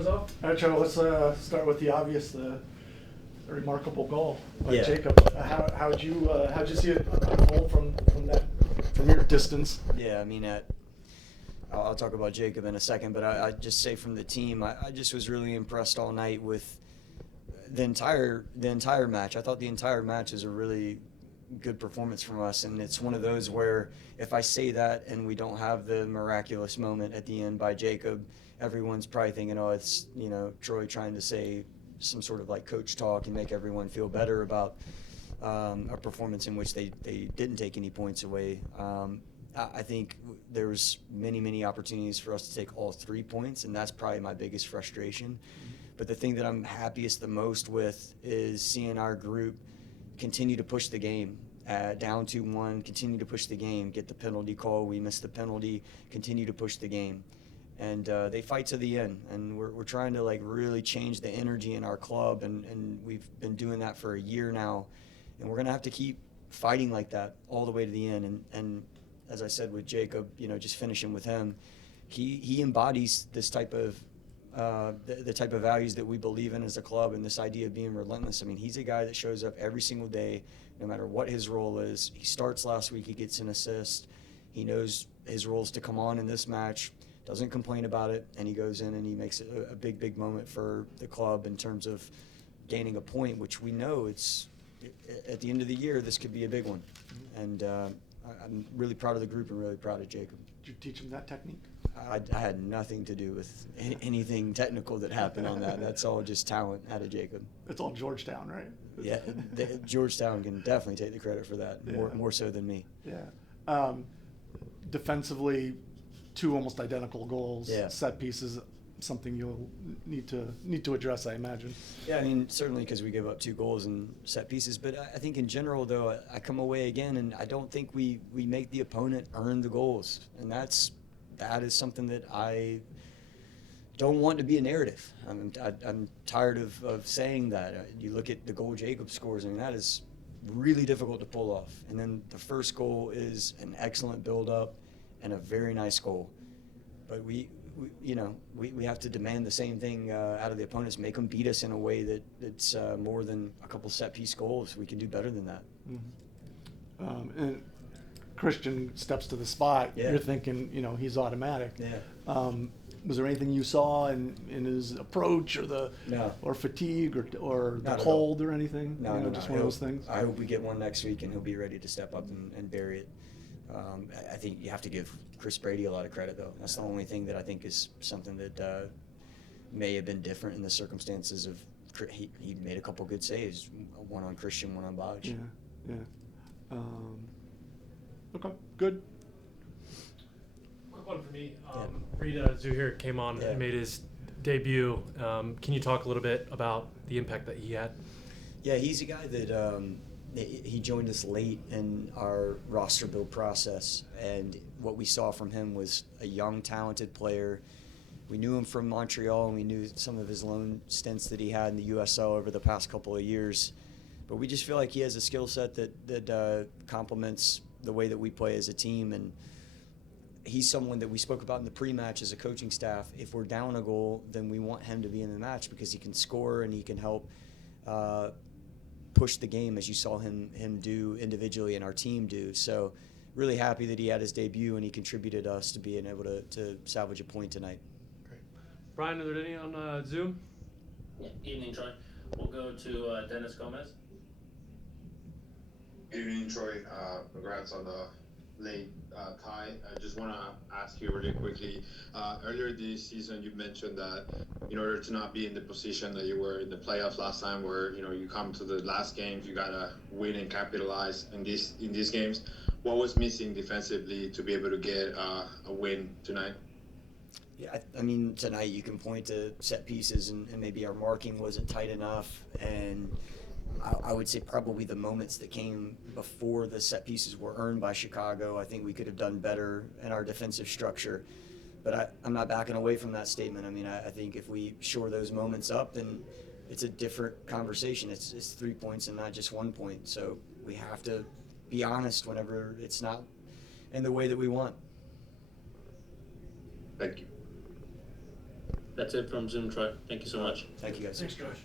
us off? All right, Charles, let's start with the obvious, the remarkable goal by Yeah. Jacob. How'd you see it unfold from your distance? Yeah, I mean, I'll talk about Jacob in a second, but I just say from the team, I just was really impressed all night with the entire match. I thought the entire match is a really good performance from us, and it's one of those where if I say that and we don't have the miraculous moment at the end by Jacob, everyone's probably thinking, oh, it's Troy trying to say some sort of like coach talk and make everyone feel better about a performance in which they didn't take any points away. I think there was many opportunities for us to take all 3 points, and that's probably my biggest frustration. But the thing that I'm happiest the most with is seeing our group continue to push the game. Down 2-1, continue to push the game, get the penalty call. We missed the penalty, continue to push the game. And they fight to the end. And we're trying to like really change the energy in our club, and we've been doing that for a year now. And we're going to have to keep fighting like that all the way to the end. And as I said with Jacob, just finishing with him, he embodies this type of the type of values that we believe in as a club, and this idea of being relentless. I mean, he's a guy that shows up every single day, no matter what his role is. He starts last week, he gets an assist. He knows his role is to come on in this match, doesn't complain about it, and he goes in and he makes it a big moment for the club in terms of gaining a point, which we know it's at the end of the year, this could be a big one. And I'm really proud of the group and really proud of Jacob. Did you teach him that technique? I had nothing to do with anything technical that happened on that. That's all just talent out of Jacob. It's all Georgetown, right? Yeah, Georgetown can definitely take the credit for that, more so than me. Yeah. Defensively, 2 almost identical goals. Yeah. Set pieces, something you'll need to address, I imagine. Yeah, I mean, certainly because we give up 2 goals in set pieces. But I think in general, though, I come away again, and I don't think we make the opponent earn the goals. And that is something that I don't want to be a narrative. I'm tired of saying that. You look at the goal Jacob scores, I mean, that is really difficult to pull off. And then the first goal is an excellent build-up and a very nice goal. But we have to demand the same thing out of the opponents, make them beat us in a way that's more than a couple set-piece goals. We can do better than that. Mm-hmm. And Christian steps to the spot. Yeah. You're thinking, he's automatic. Yeah. Was there anything you saw in his approach or fatigue or the cold or anything? No, just one of those things? I hope we get one next week and he'll be ready to step up and bury it. I think you have to give Chris Brady a lot of credit, though. That's the only thing that I think is something that may have been different in the circumstances of he made a couple good saves, one on Christian, one on Bodge. Yeah. Okay, good. Quick one for me. Rita Zuhir came on and made his debut. Can you talk a little bit about the impact that he had? Yeah, he's a guy that he joined us late in our roster build process, and what we saw from him was a young, talented player. We knew him from Montreal, and we knew some of his loan stints that he had in the USL over the past couple of years. But we just feel like he has a skill set that complements the way that we play as a team, and he's someone that we spoke about in the pre-match as a coaching staff. If we're down a goal, then we want him to be in the match because he can score and he can help push the game, as you saw him do individually and our team do. So really happy that he had his debut and he contributed us to being able to salvage a point tonight. Great. Brian, are there any on Zoom? Yeah. Evening, Troy. We'll go to Dennis Gomez. Evening, Troy. Congrats on the late tie. I just want to ask you really quickly. Earlier this season, you mentioned that in order to not be in the position that you were in the playoffs last time, where you come to the last games, you gotta win and capitalize in these games. What was missing defensively to be able to get a win tonight? Yeah, I mean, tonight you can point to set pieces and maybe our marking wasn't tight enough, and I would say probably the moments that came before the set pieces were earned by Chicago, I think we could have done better in our defensive structure. But I'm not backing away from that statement. I mean, I think if we shore those moments up, then it's a different conversation. It's 3 points and not just 1 point. So we have to be honest whenever it's not in the way that we want. Thank you. That's it from Zoom, Troy. Thank you so much. Thank you, guys. Thanks, Josh.